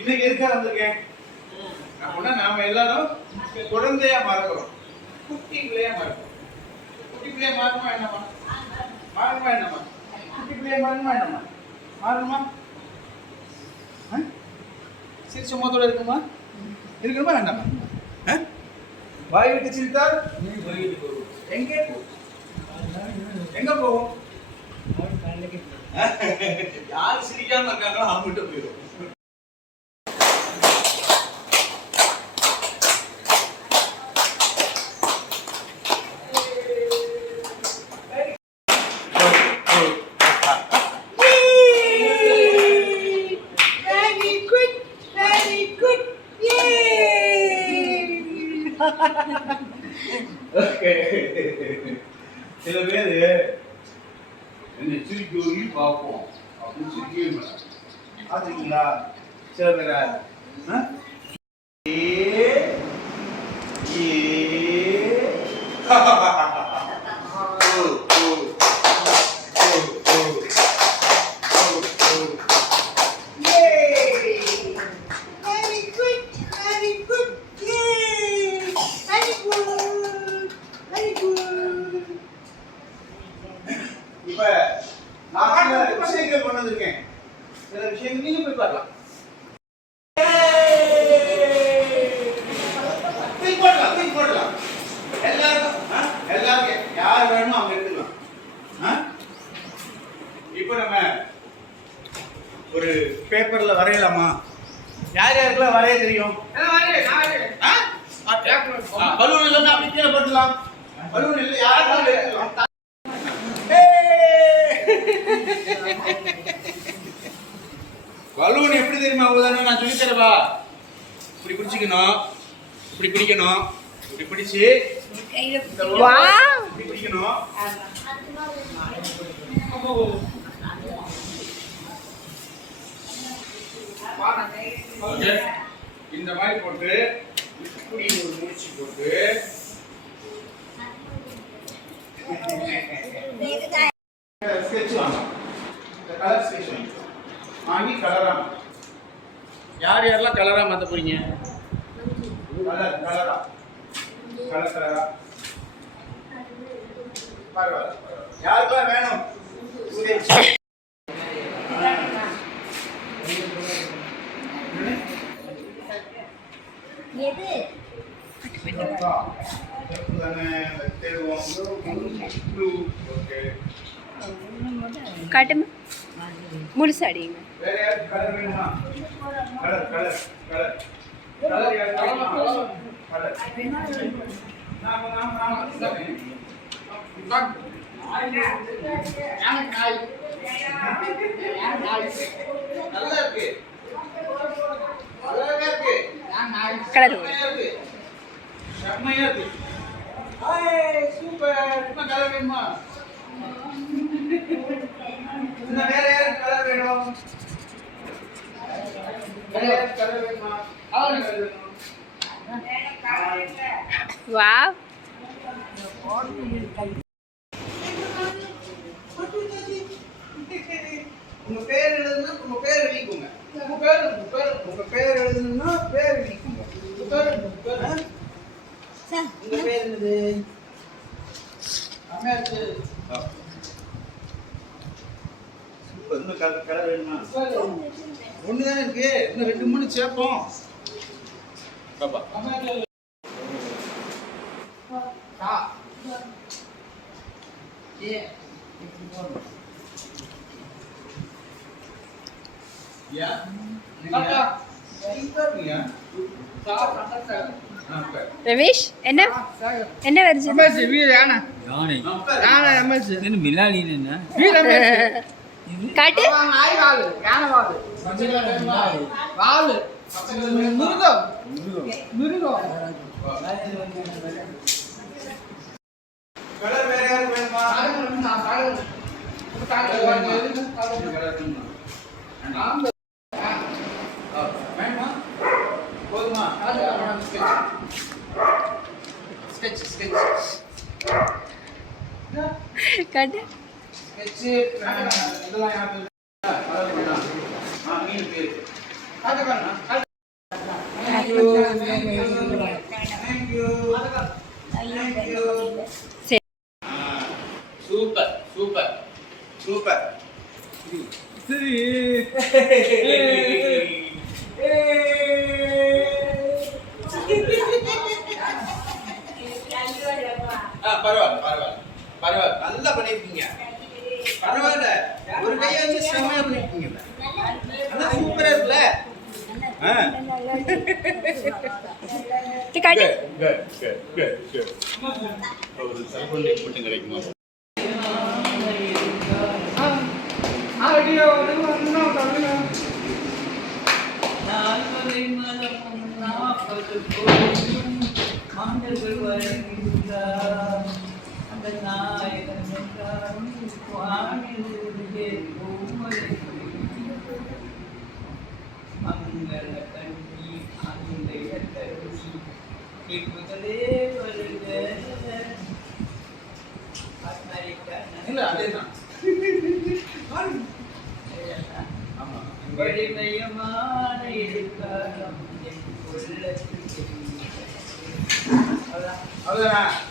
இன்னைக்கு எதுக்காக வந்திருக்கேன்? அப்படின்னா நாம எல்லாரும் குழந்தையா மறக்கிறோம் குட்டி பிள்ளையா மாறுறோம் குட்டி பிள்ளையா மாறணுமா என்னம்மா? மாறணுமா என்னம்மா? குட்டி பிள்ளையா மாறணுமா என்னம்மா? மாறணுமா? ஆ? சுமத்தோட இருக்குமா? இருக்கணுமா வேண்டாமா? வாய் விட்டு சிரித்தால் எங்கே? எங்க போவோம் யார் சிரிக்காம இருக்காங்களோ அவங்ககிட்ட போயிடும். என்ன சிரிக்கி பார்ப்போம் அப்படின்னு சிரிக்கவே மாட்டாங்க பார்த்துருக்கீங்களா சில பேர் ஆ? ஏ ஏ. ஒரு பேப்பர்ல வரையலாமா? யார் யாருக்கெல்லாம் வரைய தெரியும்? பலூன் இல்லைன்னா அப்படி கீழே போட்டுலாம் பலூன் இல்லை எடுத்துக்கலாம் பலூன் எப்படி தெரியுமா? ஊதணும் நான் சொல்லி தரவா? இப்படி பிடிச்சிக்கணும். இப்படி பிடிக்கணும். இப்படி பிடிச்சு! இப்படி பிடிக்கணும். Okay. இந்த மாதிரி போட்டு இப்படி ஒரு முடிச்சு போட்டு. ஸ்கெட்ச் வாங்கலாம் இந்த கலர் ஸ்கெட்ச் வாங்கிக்கலாம் வாங்கி கலரா யார் யாரெல்லாம் கலரா மாத்த போறீங்க? கலர் கலரா கலர் பரவாயில்ல. யாருக்கெல்லாம் வேணும் sketch? செவப்பா? செவப்பு தானே தேடுவோம் Blue. Okay. காட்டுமா முழுசு அடிங்க வேற யாருக்கு கலர் வேணுமா கலர் கலர் கலர் கலர் யாருக்கு வேணுமா கலர் எது நாம நாம இந்தாங்க. நல்லா இருக்கு. இருக்கு. கலர் செம்மையா இருக்கு வா உங்க பேர் எழுதுனா உங்க பேர் எழுதிக்கோங்க. உங்க பேர் உங்க பேர் உங்க பேர் எழுதணும்னா பேர் எழுதிக்கோங்க உங்க பேர் உங்க பேர் ஆ? உங்க பேர் என்னது அம்மையாச்சு சூப்பர் கலர் கலர் வேணுமா ஒன்று தானே இருக்கு இன்னும் ரெண்டு மூணு சேர்ப்போம் பாப்பா யா தாத்தா. யா ரமேஷ் என்ன என்ன வருது யானை. என்ன மிலாலி என்ன? காட்டு. கலர் வேற யாருக்கு வேணுமா? கலர் வேணுமா? ஆ, வேணுமா போதுமா ஸ்கெட்ச் ஸ்கெட்ச். காட்டு. ஸ்கெட்ச் இதெல்லாம் யாருக்கு ஆ மீன் பேர். Super super. சூப்பர். ஆ, பரவாயில்ல பரவாயில்ல. பரவாயில்ல நல்லா பண்ணிருக்கீங்க. பரவாயில்ல. ஒரு கையை வச்சு செம்மையா பண்ணிருக்கீங்க நல்லா சூப்பரா இருக்குல்ல? ஆ. காட்டு. ஒரு செல்போன் மட்டும் கிடைக்குமா? நால்வரை மலமும் நாற்பது கோடியும் ஆண்டுகள் வருகின்றார். அந்த நாயகன் என்றாலும் வானிலே பொழிகின்றது. மங்கள கண்ணி அந்தைய கருணி கேட்புதலே வருக எதிர்காலம் என் உள்ளத்தில் 好嘞，好嘞。